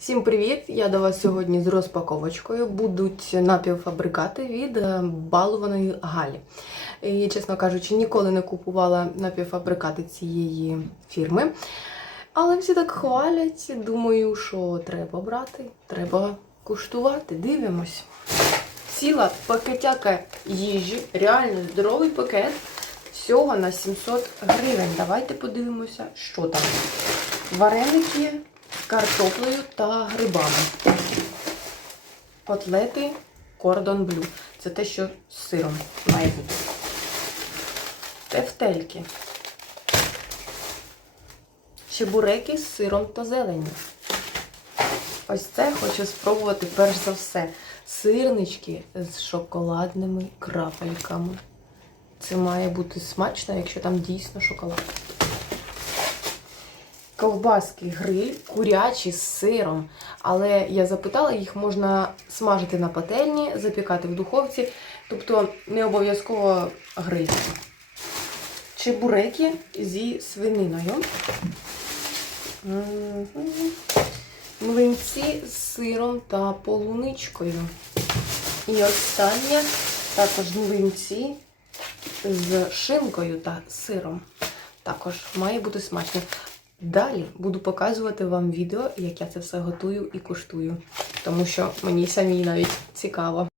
Всім привіт! Я до вас сьогодні з розпаковочкою. Будуть напівфабрикати від е, балуваної Галі. Я, чесно кажучи, ніколи не купувала напівфабрикати цієї фірми. Але всі так хвалять. Думаю, що треба брати, треба куштувати. Дивимось. Ціла пакетяка їжі, реально здоровий пакет. Всього на 700 гривень. Давайте подивимося, що там. Вареники картоплею та грибами. Котлети кордон блю. Це те, що з сиром має бути. Тефтельки. Чебуреки з сиром та зеленню. Ось це хочу спробувати перш за все. Сирнички з шоколадними крапельками. Це має бути смачно, якщо там дійсно шоколад. Ковбаски гриль, курячі з сиром. Але я запитала, їх можна смажити на пательні, запікати в духовці, тобто не обов'язково гриль. Чебуреки зі свининою. Млинці з сиром та полуничкою. І останнє також млинці з шинкою та сиром. Також має бути смачно. Далі буду показувати вам відео, як я це все готую і куштую, тому що мені самій навіть цікаво.